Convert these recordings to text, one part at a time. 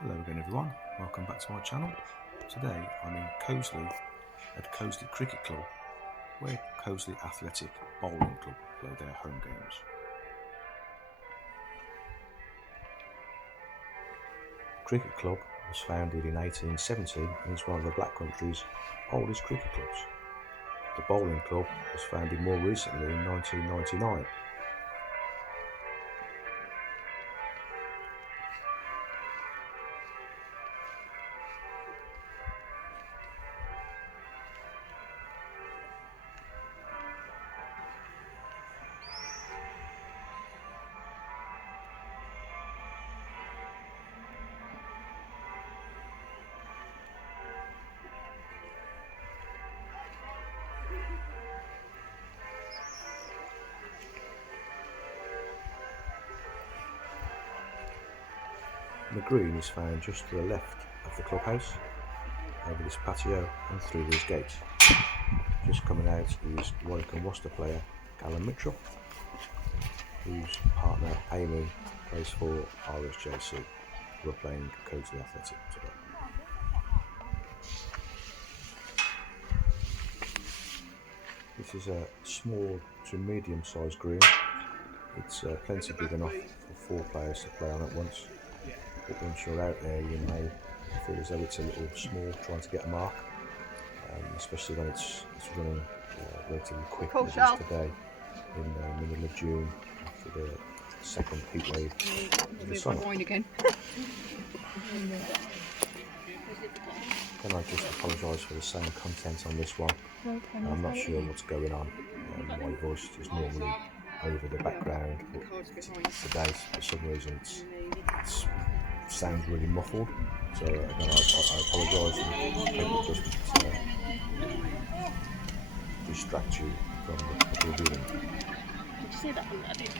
Hello again everyone, welcome back to my channel. Today I'm in Coseley at Coseley Cricket Club, where Coseley Athletic Bowling Club play their home games. Cricket Club was founded in 1870 and is one of the Black Country's oldest cricket clubs. The bowling club was founded more recently in 1999. The green is found just to the left of the clubhouse, over this patio and through these gates. Just coming out is Warwick and Worcester player Callum Mitchell, whose partner Amy plays for RSJC, who are playing Coseley Athletic today. This is a small to medium sized green. It's plenty big enough for 4 players to play on at once, but once you're out there you may feel as though it's a little small trying to get a mark, especially when it's running relatively quick as it is today in the middle of June after the second heat wave of the summer. Can I just apologise for the sound content on this one? I'm not sure what's going on. My voice is normally over the background, but today for some reason it sounds really muffled. So again, I apologise and hope it doesn't distract you from the viewing. Did you see that one that I did?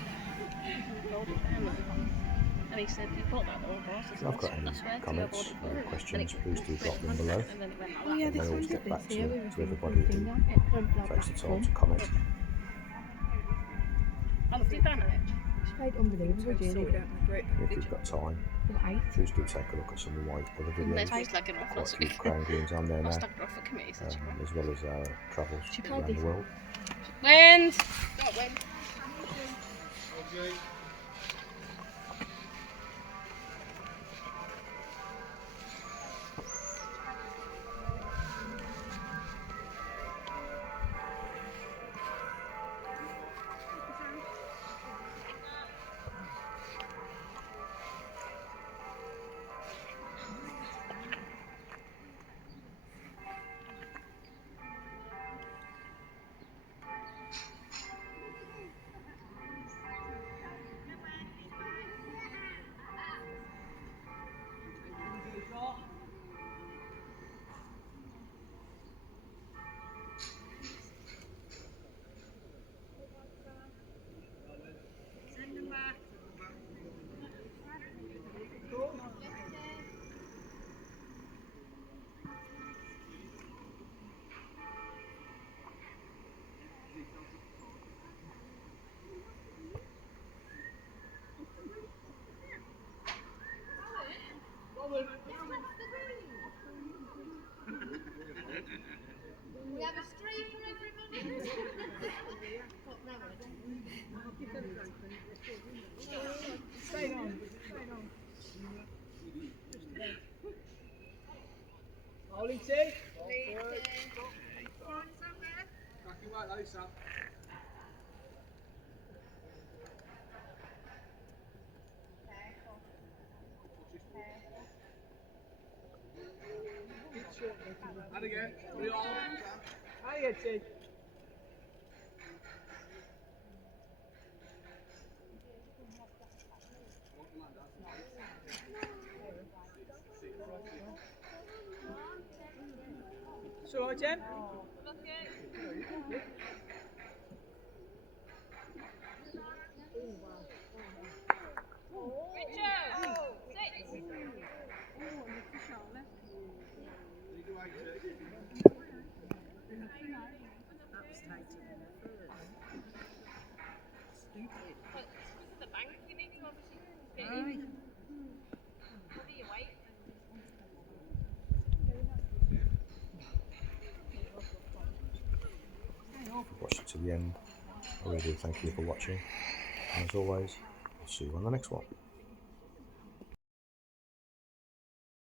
And he said, you bought that all boss. If you've got any comments or questions, please do drop them below. And I always get back to everybody who takes the time to comment. If you've got time, please do take a look at some of my other videos. Quite a few crown greens on there now, as well as our travels around the world. Wind! We have a street for everybody. Straight on. Bowling tee. Cracking right, Lisa. And again, we all. Hi, Etsy. It's all right, Jen? The bank, you need to obviously get in. What are you waiting? you've watched it to the end, I really do thank you for watching. And as always, I'll see you on the next one.